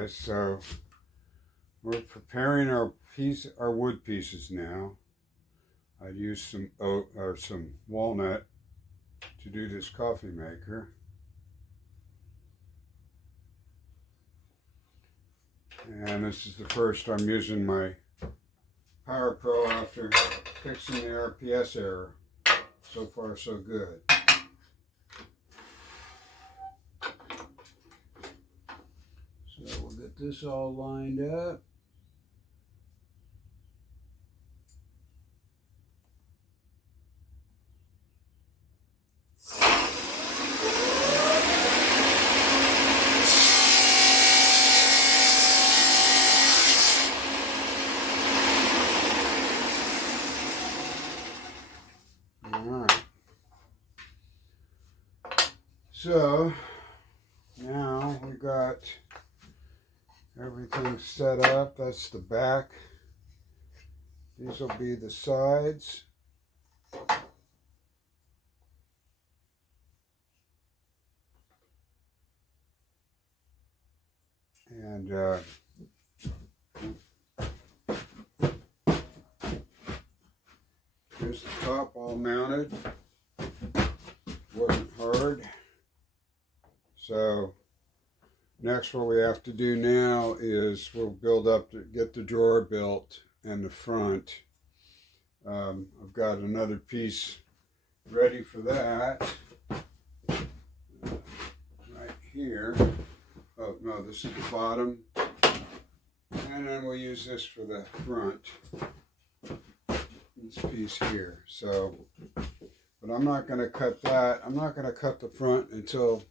guys, so we're preparing our wood pieces now. I'd use some oat or some walnut to do this coffee maker. And this is the first I'm using my Power Pro after fixing the RPS error. So far so good. So we'll get this all lined up. Alright. So now we got everything set up. That's the back. These will be the sides. And here's the top all mounted. Wasn't hard. So next what we have to do now is we'll build up to get the drawer built and the front. I've got another piece ready for that right here. Oh no, this is the bottom, and then we'll use this for the front, this piece here. So, but I'm not going to cut that. I'm not going to cut the front until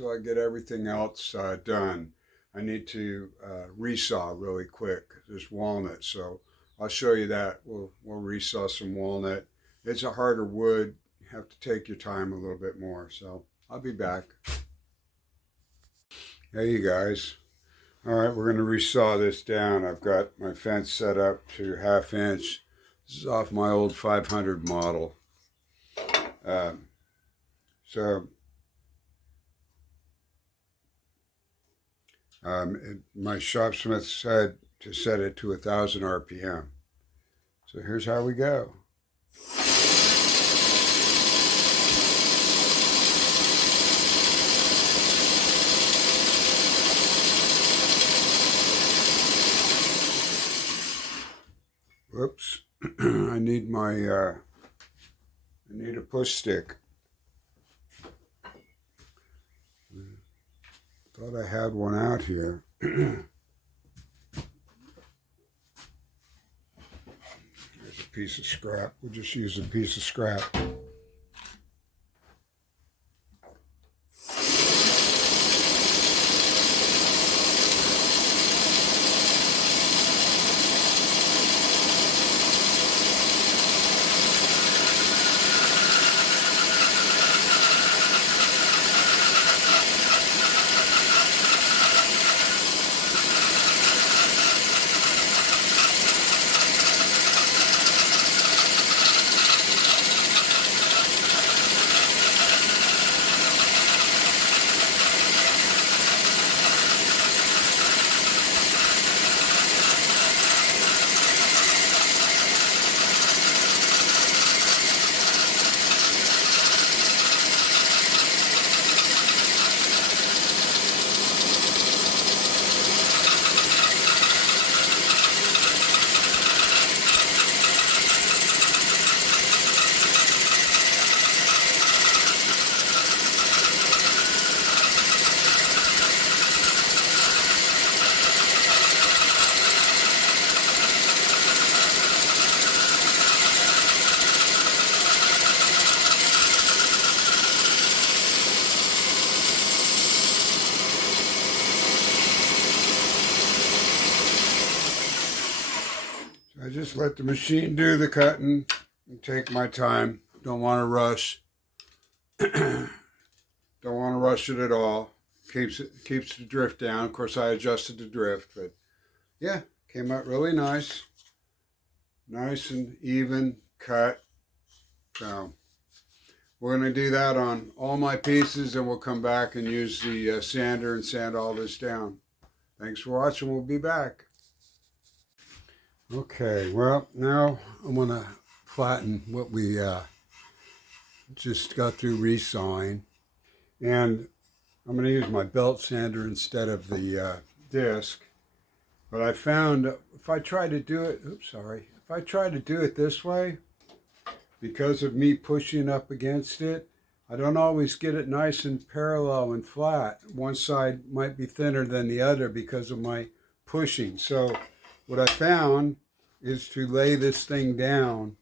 I get everything else done. I need to resaw really quick this walnut, so I'll show you that. We'll resaw some walnut. It's a harder wood. You have to take your time a little bit more, so I'll be back. Hey you guys. All right, we're going to resaw this down. I've got my fence set up to 1/2 inch. This is off my old 500 model. My ShopSmith said to set it to 1,000 RPM. So here's how we go. Whoops, I need a push stick. Thought I had one out here. There's a piece of scrap. We'll just use a piece of scrap. I just let the machine do the cutting and take my time. Don't want to rush. Don't want to rush it at all. Keeps the drift down. Of course, I adjusted the drift, but yeah, came out really nice. Nice and even cut. So We're going to do that on all my pieces, and we'll come back and use the sander and sand all this down. Thanks for watching. We'll be back. Okay, well, now I'm going to flatten what we just got through resawing. And I'm going to use my belt sander instead of the disc. But I found if I try to do it, if I try to do it this way, because of me pushing up against it, I don't always get it nice and parallel and flat. One side might be thinner than the other because of my pushing. So what I found is to lay this thing down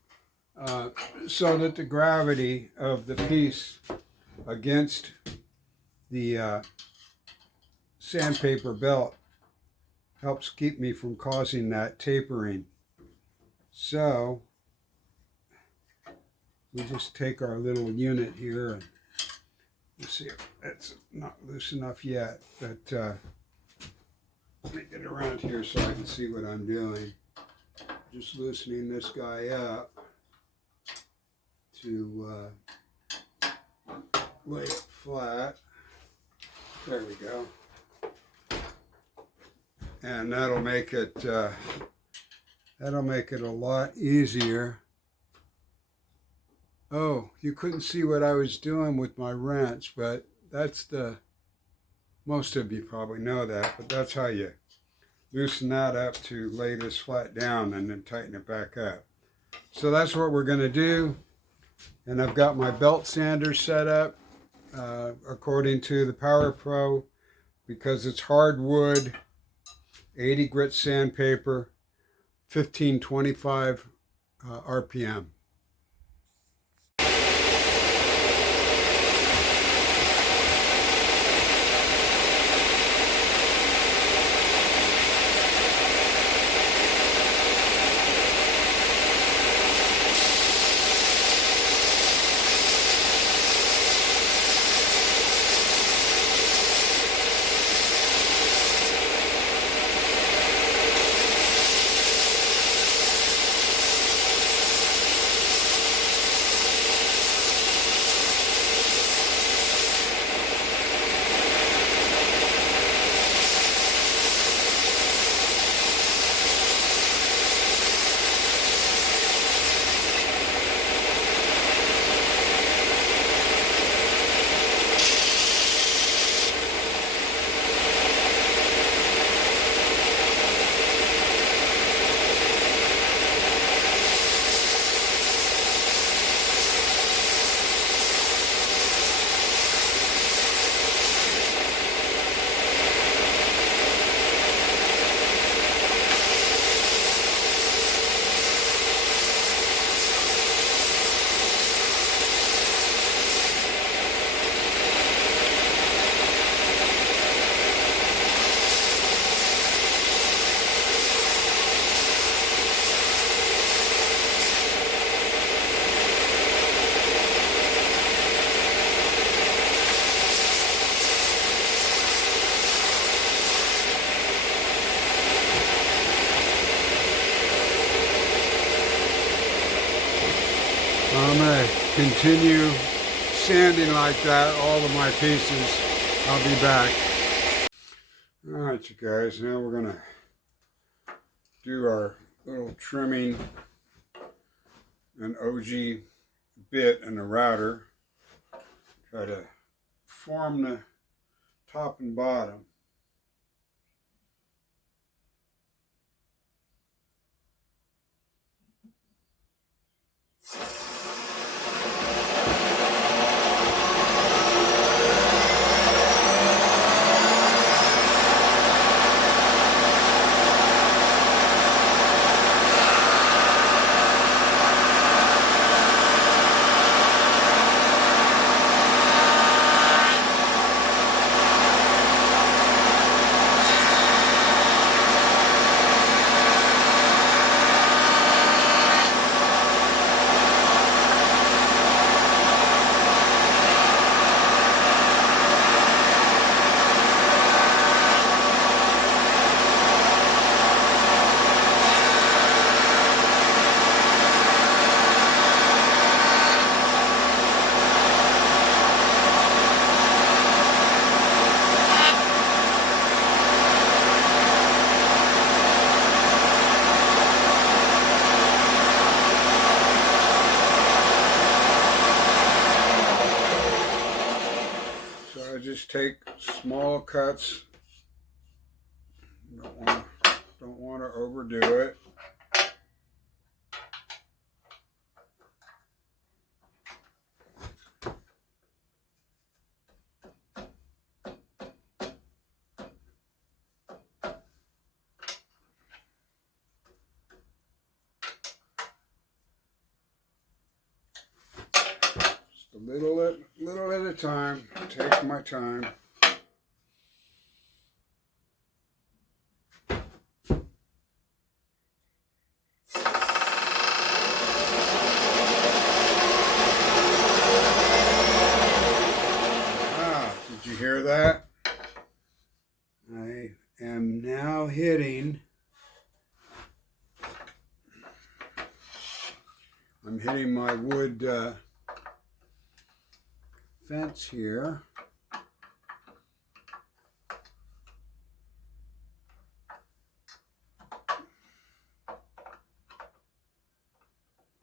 so that the gravity of the piece against the sandpaper belt helps keep me from causing that tapering. So we just take our little unit here and let's see if that's not loose enough yet, but let me get around here so I can see what I'm doing. Just loosening this guy up to lay it flat. There we go. And that'll make it a lot easier. Oh, you couldn't see what I was doing with my wrench, but that's most of you probably know that, but that's how you loosen that up to lay this flat down and then tighten it back up. So that's what we're going to do. And I've got my belt sander set up according to the Power Pro, because it's hardwood, 80 grit sandpaper, 1525 RPM. I'm going to continue sanding like that all of my pieces. I'll be back. All right, you guys, now we're going to do our little trimming and OG bit and the router. Try to form the top and bottom. just take small cuts. Don't want to overdo it. Just a little at a time. Take my time. Did you hear that? I am now hitting. I'm hitting my wood fence here.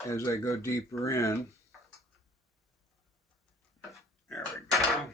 As I go deeper in. There we go.